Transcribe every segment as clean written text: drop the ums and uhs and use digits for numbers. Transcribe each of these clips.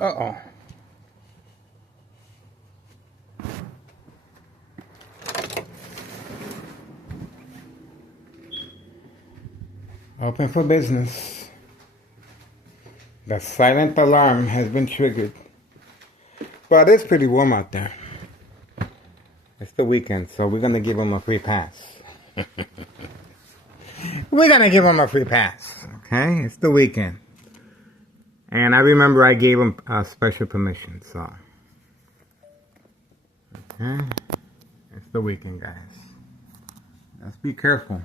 Uh-oh. Open for business. The silent alarm has been triggered. But it's pretty warm out there. It's the weekend, so we're going to give them a free pass. We're going to give them a free pass. Okay? It's the weekend. And I remember I gave them special permission, so. Okay? It's the weekend, guys. Let's be careful.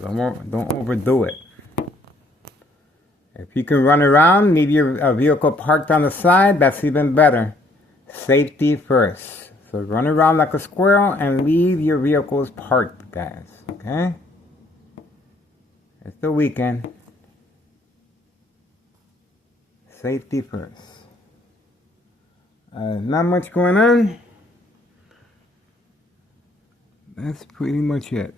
Don't overdo it. If you can run around, leave your vehicle parked on the side, that's even better. Safety first. So run around like a squirrel and leave your vehicles parked, guys. Okay? It's the weekend. Safety first. Not much going on. That's pretty much it.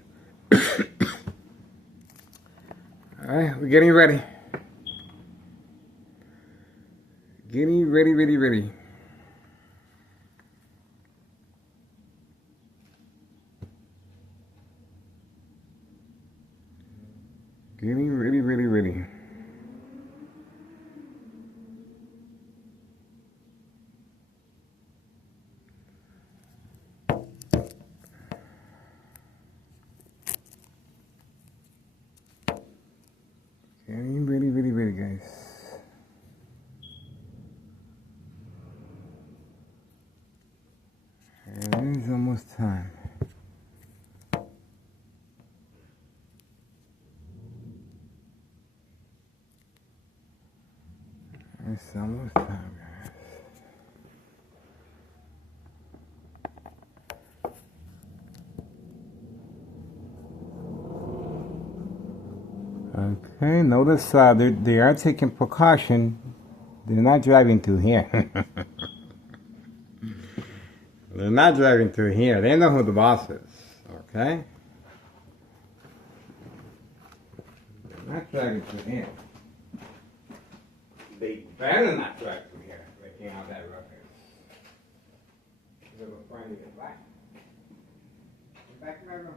Alright, we're getting ready. Getting ready. Getting ready. Getting ready, guys. It is almost time. It's almost time, guys. Okay, notice they are taking precaution. They're not driving through here. They're not driving through here. They know who the boss is. Okay? They're not driving through here. They better not drive through here. They came out that rough here. They're trying to get back. Get back to my room.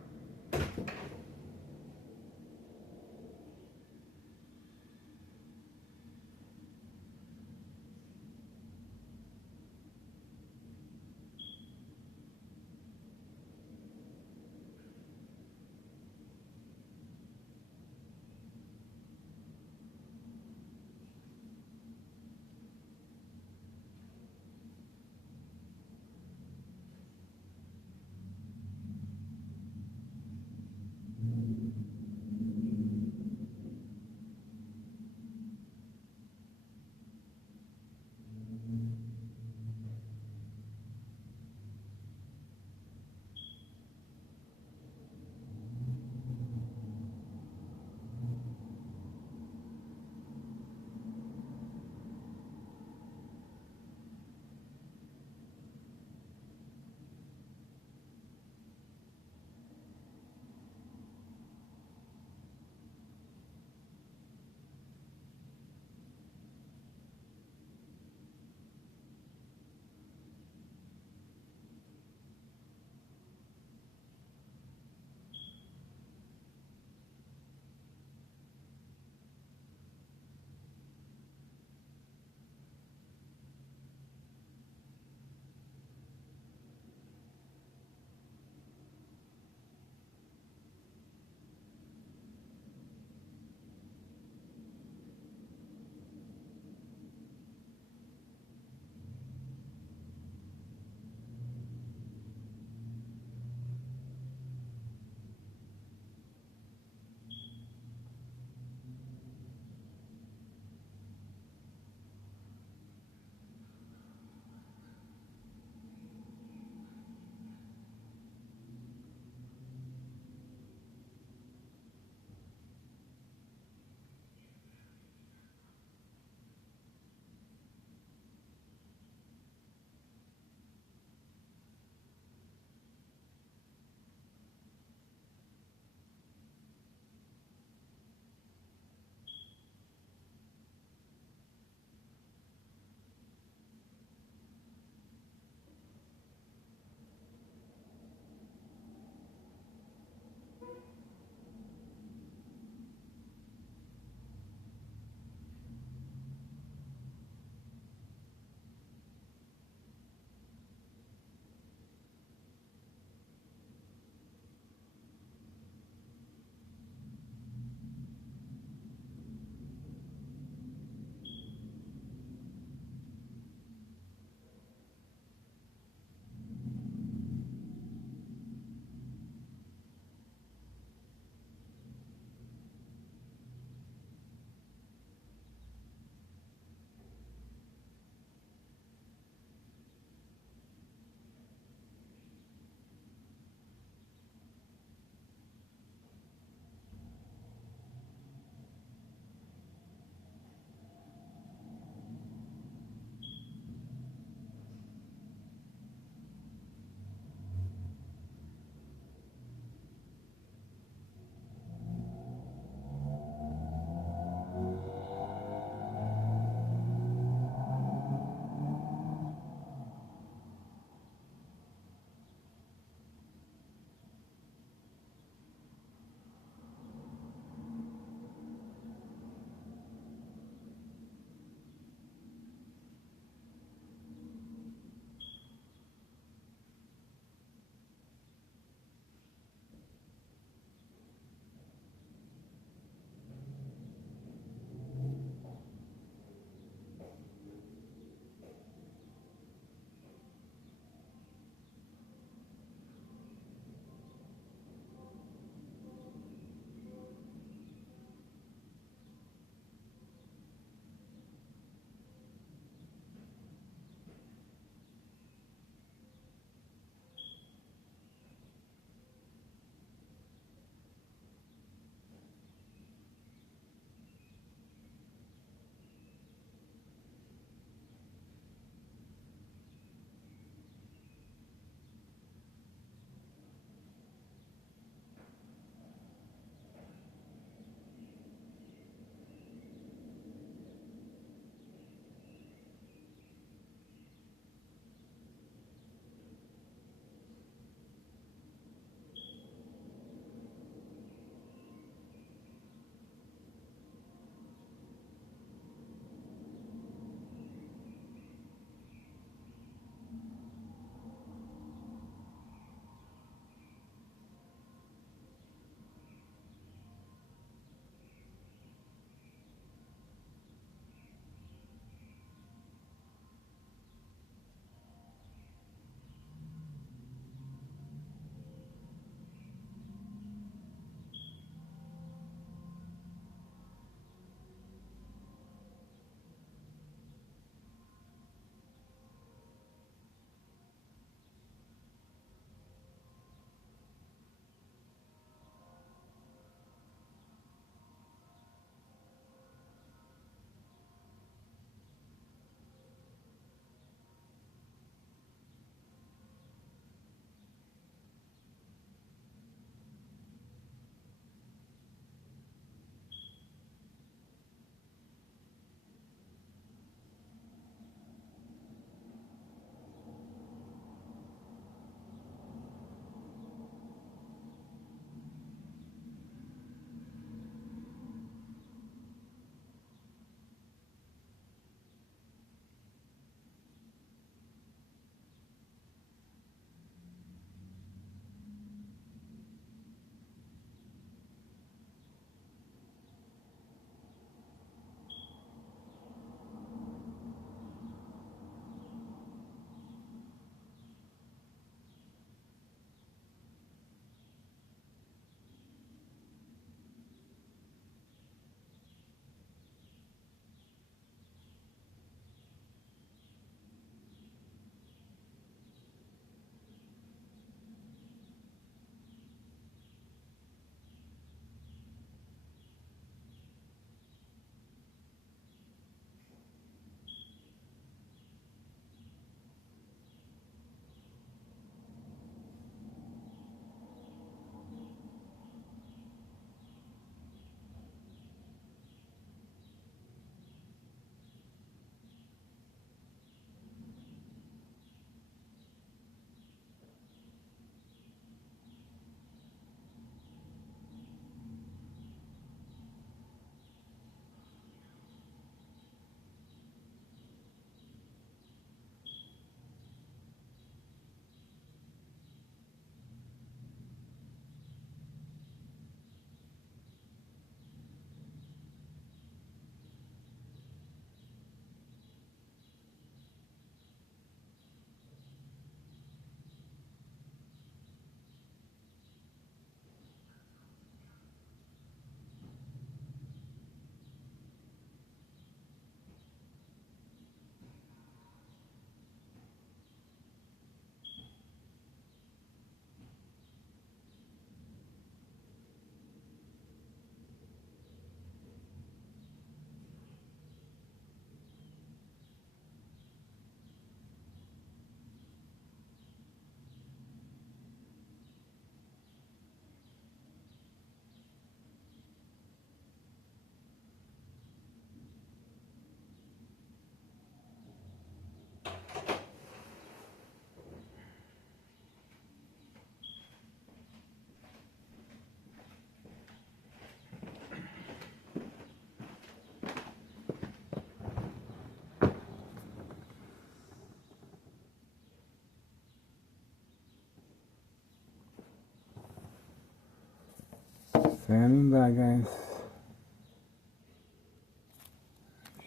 Standing by, guys.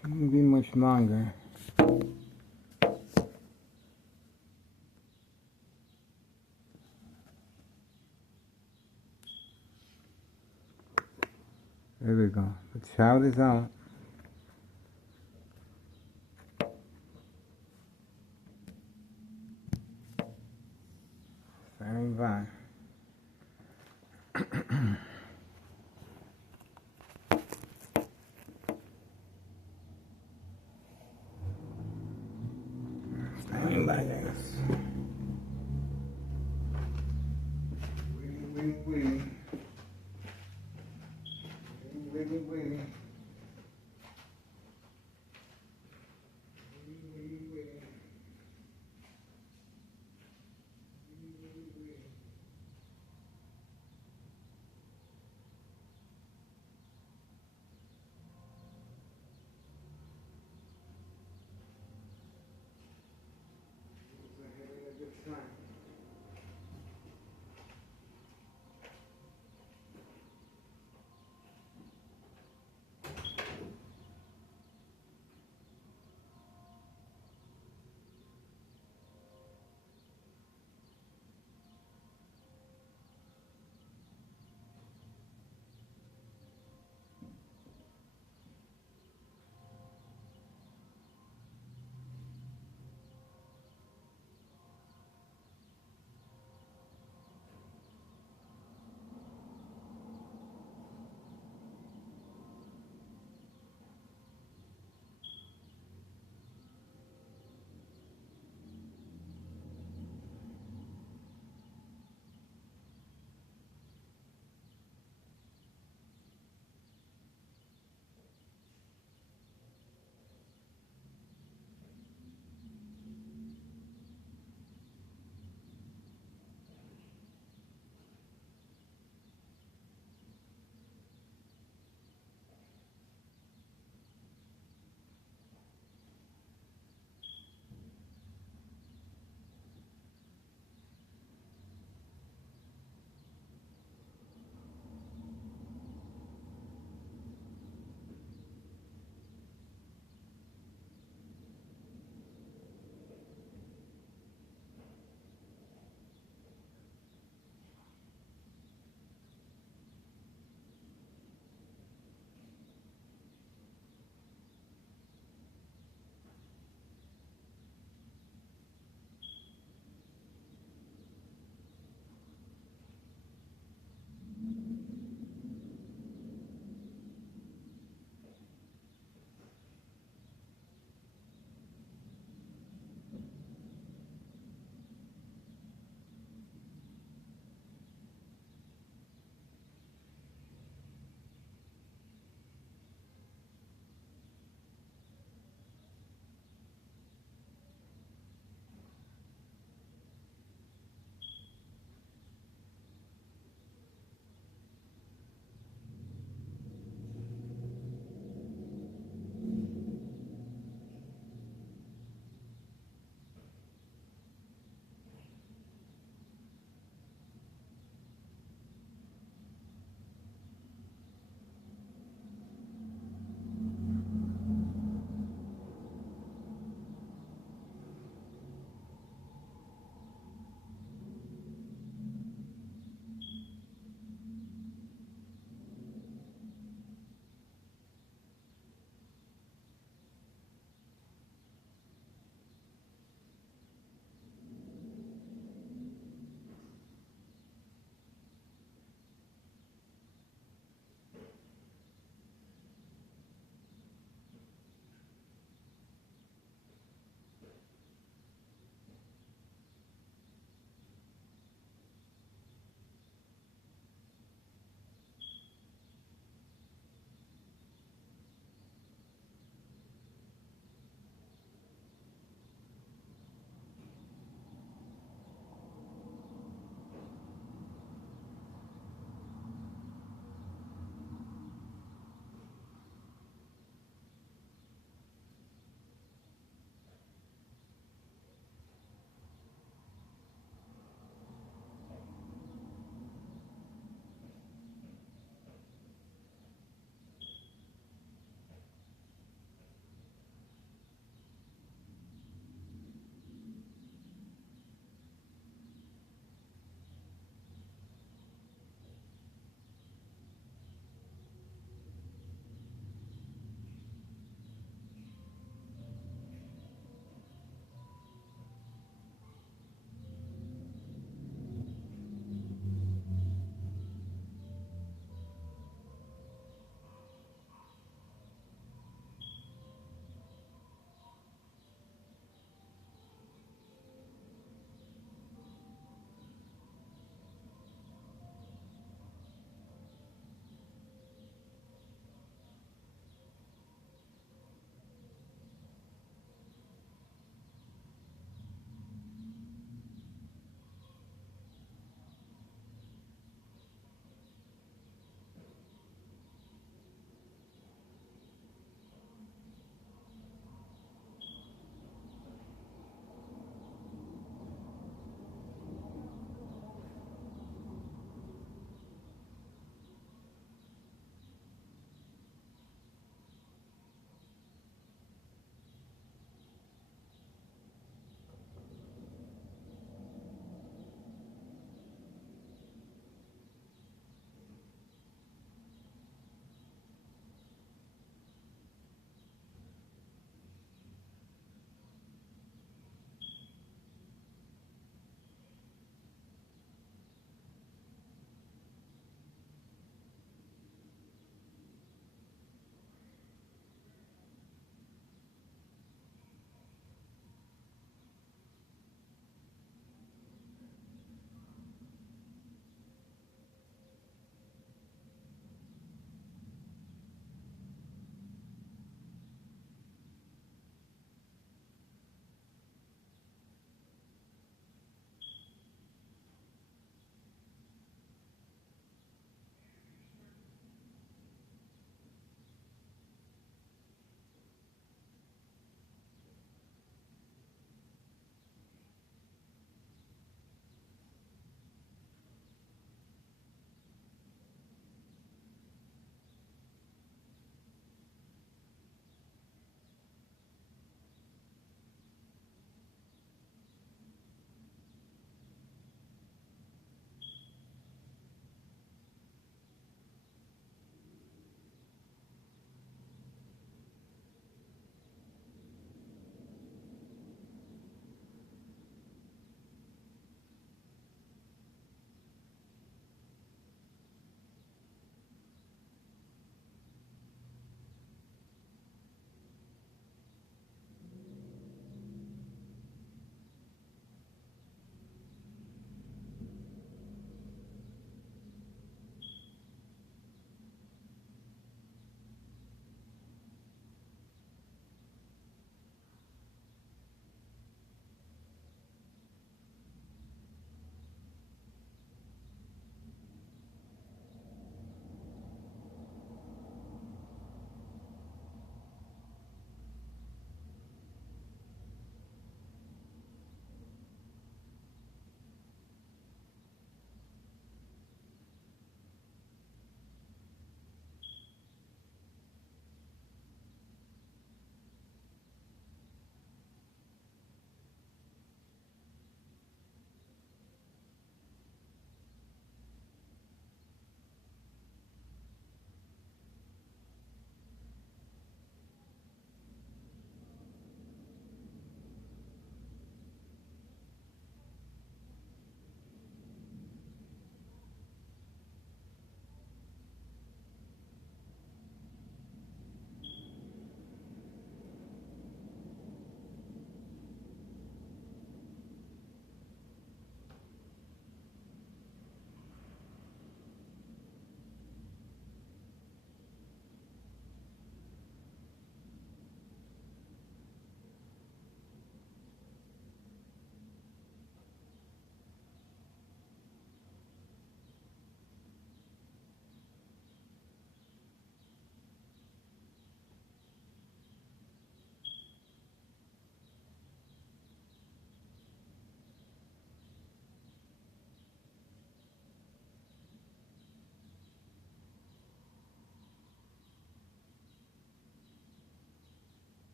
Shouldn't be much longer. There we go. The child is out. Standing by. Standing by, guys. Waiting. Waiting.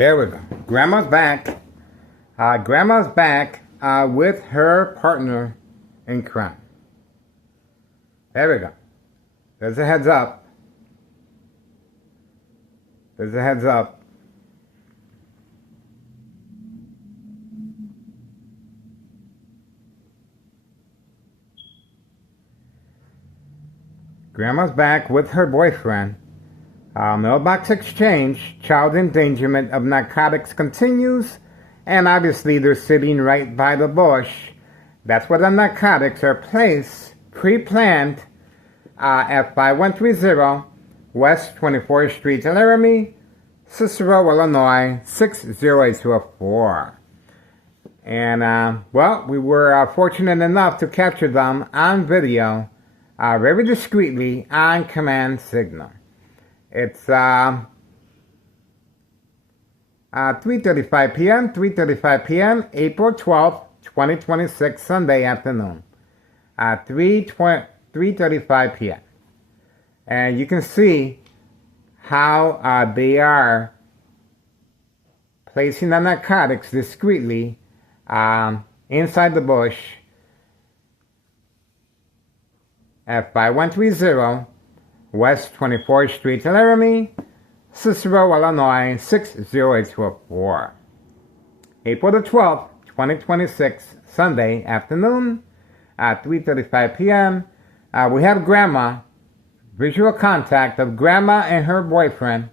There we go. Grandma's back. Grandma's back with her partner in crime. There we go. There's a heads up. There's a heads up. Grandma's back with her boyfriend. Mailbox exchange, child endangerment of narcotics continues, and obviously they're sitting right by the bush. That's where the narcotics are placed, pre-planned, at 5130 West 24th Street in Laramie, Cicero, Illinois, 60804. And, well, we were fortunate enough to capture them on video, very discreetly on command signal. It's 3:35 p.m., April 12th, 2026, Sunday afternoon. 3:35 p.m. And you can see how they are placing the narcotics discreetly inside the bush at 5130 West 24th Street, Laramie, Cicero, Illinois, 60804. April the 12th, 2026, Sunday afternoon at 3:35 p.m. We have Grandma, visual contact of Grandma and her boyfriend.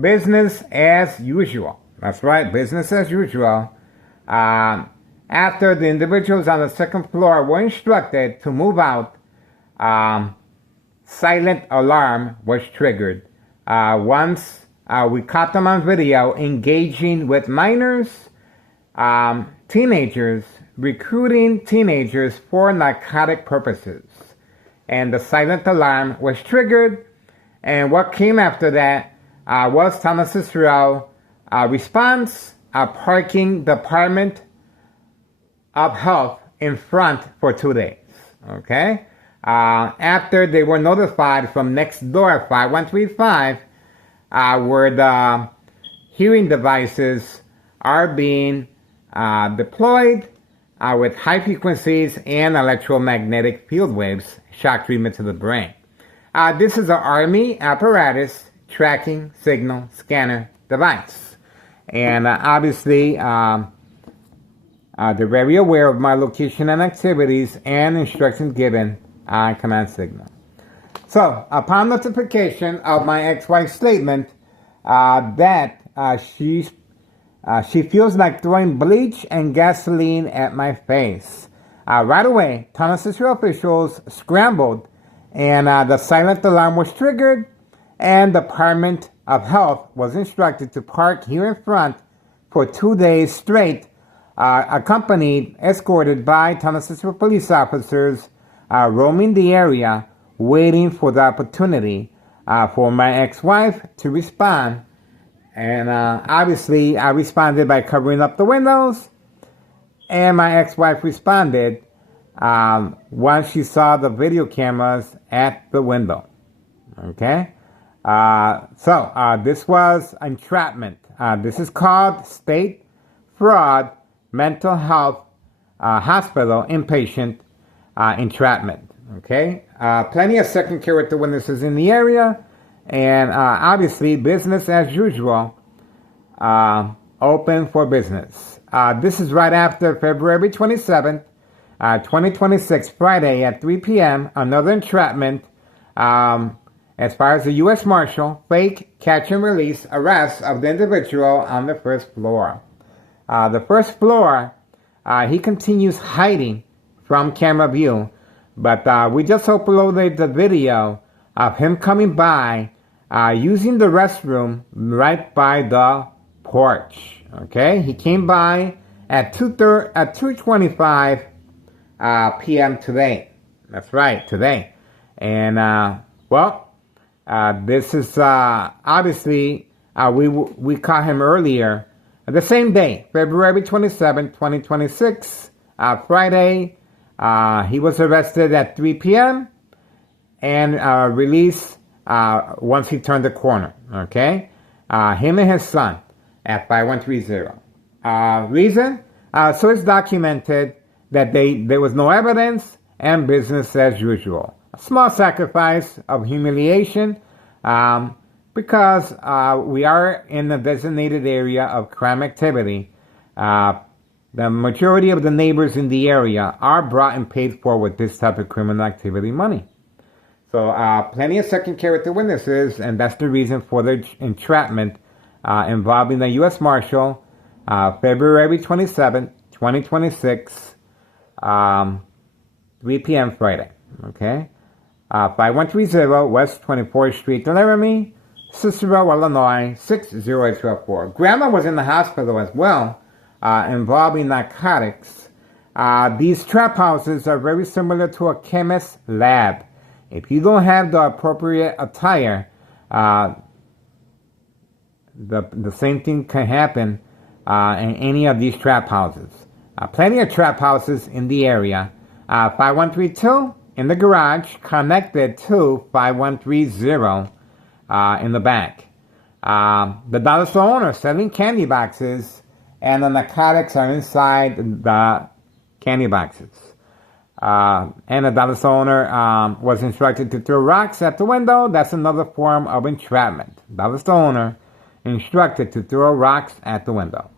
Business as usual. That's right, business as usual. After the individuals on the second floor were instructed to move out, silent alarm was triggered. Once we caught them on video engaging with minors, teenagers, recruiting teenagers for narcotic purposes. And the silent alarm was triggered. And what came after that was Thomas Cicero response, parking Department of Health in front for 2 days. Okay? After they were notified from next door, 5135, where the hearing devices are being deployed with high frequencies and electromagnetic field waves, shock treatment to the brain. This is an Army apparatus tracking signal scanner device. And obviously, they're very aware of my location and activities and instructions given on command signal. So, upon notification of my ex-wife's statement that she feels like throwing bleach and gasoline at my face, right away, Thomas Cicero officials scrambled, and the silent alarm was triggered, and the Department of Health was instructed to park here in front for 2 days straight, escorted by Thomas Cicero police officers roaming the area, waiting for the opportunity for my ex-wife to respond. And obviously, I responded by covering up the windows, and my ex-wife responded once she saw the video cameras at the window. Okay? So this was entrapment. This is called State Fraud Mental Health Hospital Inpatient Entrapment. Okay? Plenty of second character witnesses in the area, and obviously business as usual, open for business. This is right after February 27th, 2026, Friday at 3 p.m., another entrapment. As far as the U.S. Marshal, fake catch and release arrest of the individual on the first floor. The first floor, he continues hiding from camera view, but we just uploaded the video of him coming by, using the restroom right by the porch. Okay, he came by at 2:25 p.m. today. That's right, today. And this is obviously we caught him earlier, the same day, February 27, 2026, Friday. He was arrested at 3 p.m. and released once he turned the corner. Okay, him and his son at 5130. Reason? So it's documented that there was no evidence and business as usual. A small sacrifice of humiliation because we are in the designated area of crime activity. The majority of the neighbors in the area are brought and paid for with this type of criminal activity money. So plenty of second character witnesses, and that's the reason for the entrapment involving the U.S. Marshal, February 27, 2026, 3 p.m. Friday. Okay? 5130 West 24th Street, Laramie, Cicero, Illinois, 60824. Grandma was in the hospital as well, involving narcotics. These trap houses are very similar to a chemist's lab. If you don't have the appropriate attire, the same thing can happen in any of these trap houses. Plenty of trap houses in the area. 5132 in the garage, connected to 5130 in the back. The dollar store owner selling candy boxes, and the narcotics are inside the candy boxes. And the dollar store owner was instructed to throw rocks at the window. That's another form of entrapment. Dollar store owner instructed to throw rocks at the window.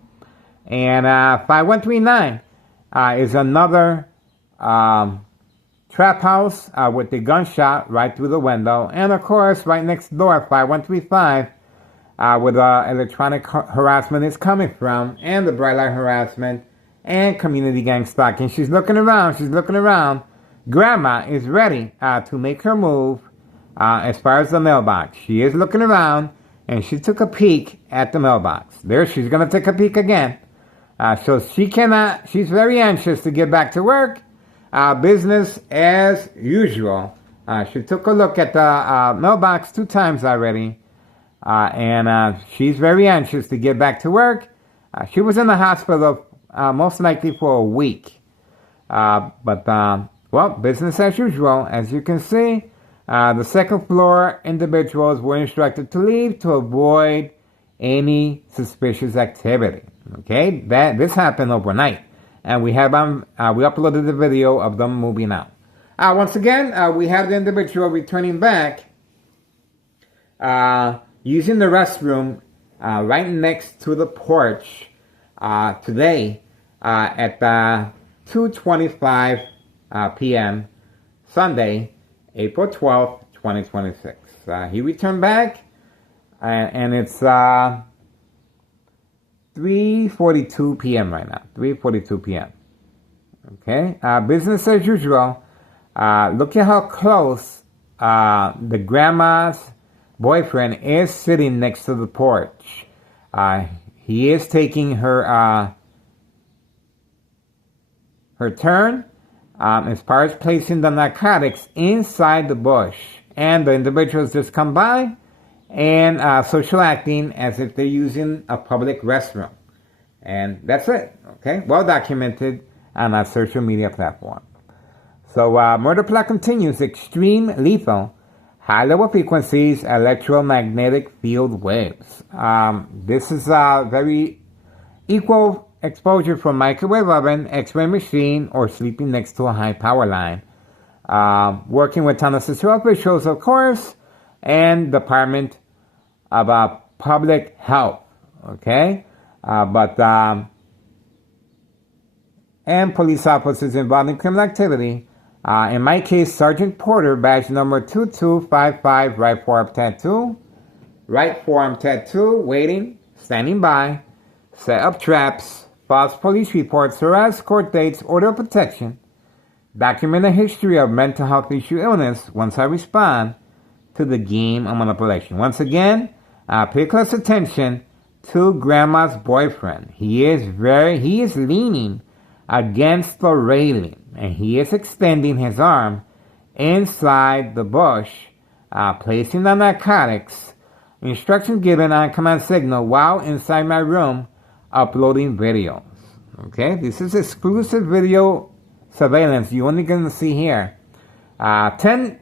And 5139 is another trap house with the gunshot right through the window. And of course, right next door, 5135, where the electronic harassment is coming from, and the bright light harassment, and community gang stalking. She's looking around. Grandma is ready to make her move as far as the mailbox. She is looking around, and she took a peek at the mailbox. There, she's going to take a peek again. So she's very anxious to get back to work. Business as usual. She took a look at the mailbox 2 times already. And she's very anxious to get back to work. She was in the hospital most likely for a week. Well, business as usual. As you can see, the second floor individuals were instructed to leave to avoid any suspicious activity. Okay, this happened overnight, and we uploaded the video of them moving out. Once again, we have the individual returning back, using the restroom right next to the porch today at 2:25 p.m. Sunday, April 12th, 2026. He returned back, and it's 3:42 p.m. right now. 3:42 p.m. Okay, business as usual. Look at how close the grandma's boyfriend is sitting next to the porch. He is taking her turn as far as placing the narcotics inside the bush, and the individuals just come by and social acting as if they're using a public restroom. And that's it. Okay, well documented on our social media platform. So murder plot continues. Extreme lethal, high level frequencies, electromagnetic field waves. This is very equal exposure from microwave oven, X-ray machine, or sleeping next to a high power line. Working with town officials, of course, and Department of Public Health. Okay, and police officers involved in criminal activity. In my case, Sergeant Porter, badge number 2255, right forearm tattoo, waiting, standing by, set up traps, false police reports, harass, court dates, order of protection, document a history of mental health issue illness once I respond to the game of manipulation. Once again, pay close attention to grandma's boyfriend. He is leaning against the railing, and he is extending his arm inside the bush, placing the narcotics. Instructions given on command signal while inside my room uploading videos. Okay, this is exclusive video surveillance. You're only going to see here 10K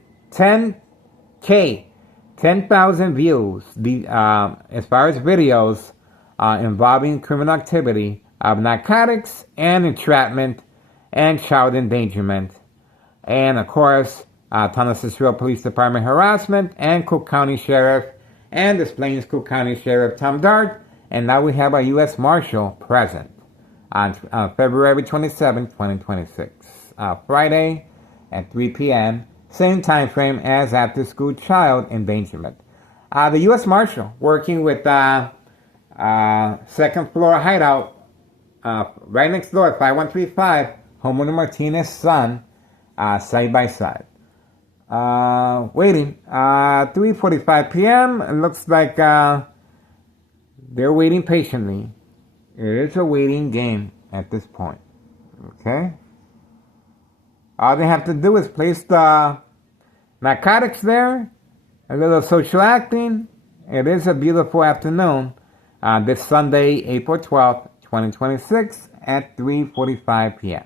10,000 views as far as videos involving criminal activity of narcotics and entrapment and child endangerment. And of course, Thomas Cicero Police Department harassment and Cook County Sheriff and Des Plaines Cook County Sheriff Tom Dart. And now we have our U.S. Marshal present on February 27, 2026. Friday at 3 p.m. Same time frame as after school child endangerment. The U.S. Marshal working with second floor hideout right next door at 5135 Homeowner Martinez's son, side by side. Waiting. 3:45 p.m. It looks like they're waiting patiently. It is a waiting game at this point. Okay? All they have to do is place the narcotics there, a little social acting. It is a beautiful afternoon this Sunday, April 12th, 2026 at 3:45 p.m.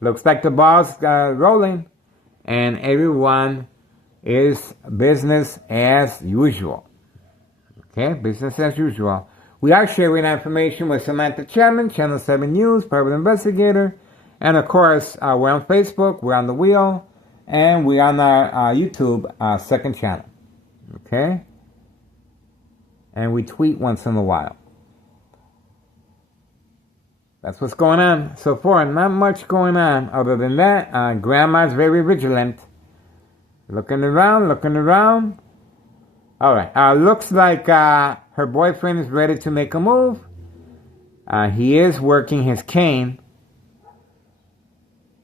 Looks like the ball's rolling and everyone is business as usual. Okay, business as usual. We are sharing information with Samantha Chapman, Channel 7 News, private investigator. And of course, we're on Facebook, we're on The Wheel, and we're on our YouTube second channel. Okay? And we tweet once in a while. That's what's going on so far. Not much going on other than that. Grandma's very vigilant. Looking around, looking around. All right. Looks like her boyfriend is ready to make a move. He is working his cane.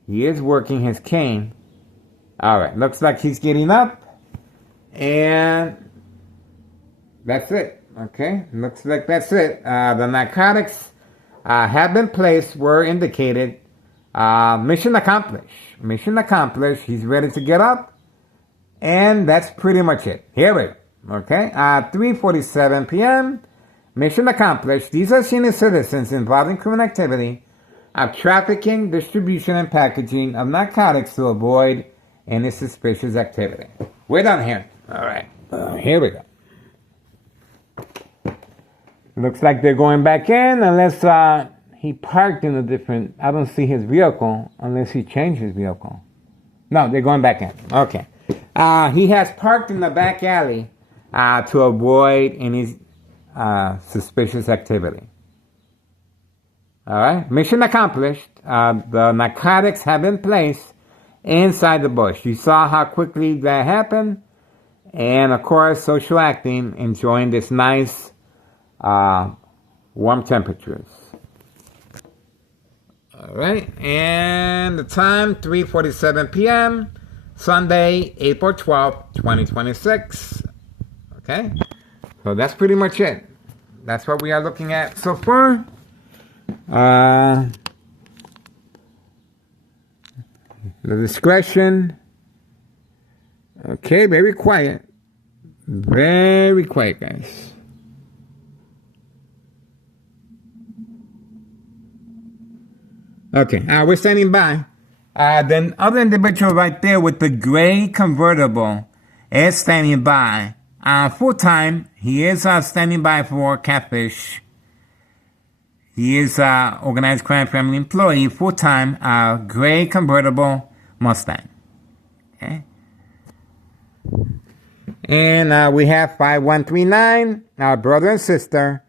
He is working his cane. All right. Looks like he's getting up. And that's it. Okay. Looks like that's it. The narcotics have been placed, were indicated. Mission accomplished. Mission accomplished. He's ready to get up. And that's pretty much it. Here we go. Okay. 3:47 p.m. Mission accomplished. These are senior citizens involved in criminal activity of trafficking, distribution, and packaging of narcotics to avoid any suspicious activity. We're done here. All right. Here we go. Looks like they're going back in unless he parked in a different... I don't see his vehicle unless he changed his vehicle. No, they're going back in. Okay. He has parked in the back alley to avoid any suspicious activity. All right. Mission accomplished. The narcotics have been placed inside the bush. You saw how quickly that happened. And, of course, social acting, enjoying this nice warm temperatures. All right. And the time, 3:47 p.m., Sunday, April 12th, 2026. Okay. So that's pretty much it. That's what we are looking at so far. The discretion. Okay, very quiet. Very quiet, guys. Okay, we're standing by. The other individual right there with the gray convertible is standing by. Full-time, he is standing by for catfish. He is organized crime family employee, full-time, gray convertible Mustang. Okay. And we have 5139, our brother and sister,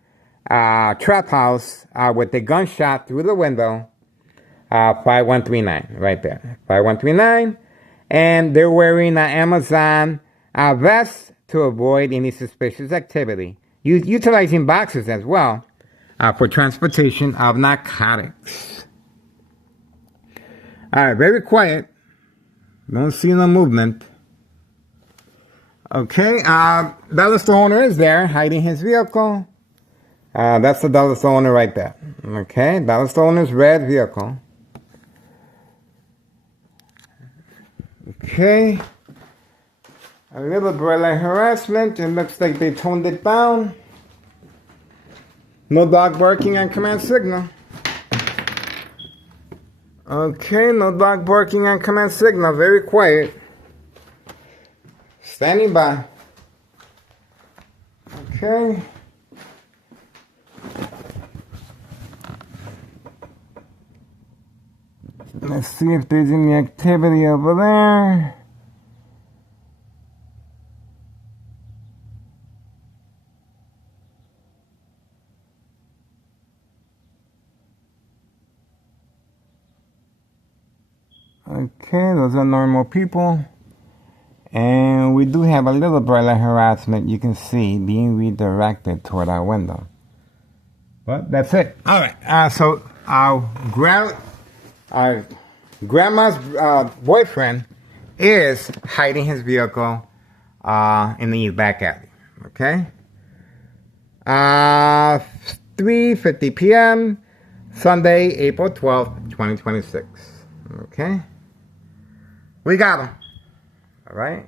trap house with a gunshot through the window. 5139, right there. 5139. And they're wearing an Amazon vest to avoid any suspicious activity. Utilizing boxes as well for transportation of narcotics. All right, very quiet. Don't see no movement. Okay, Dallas the owner is there, hiding his vehicle. That's the Dallas the owner right there. Okay, Dallas the owner's red vehicle. Okay. A little borderline harassment. It looks like they toned it down. No dog barking on command signal. Okay, no dog barking on command signal. Very quiet. Standing by. Okay. Let's see if there's any activity over there. Okay, those are normal people. And we do have a little broiler harassment, you can see, being redirected toward our window. But that's it. All right, so our grandma's boyfriend is hiding his vehicle in the back alley. Okay? 3:50 p.m. Sunday, April 12th, 2026. Okay? We got him. All right?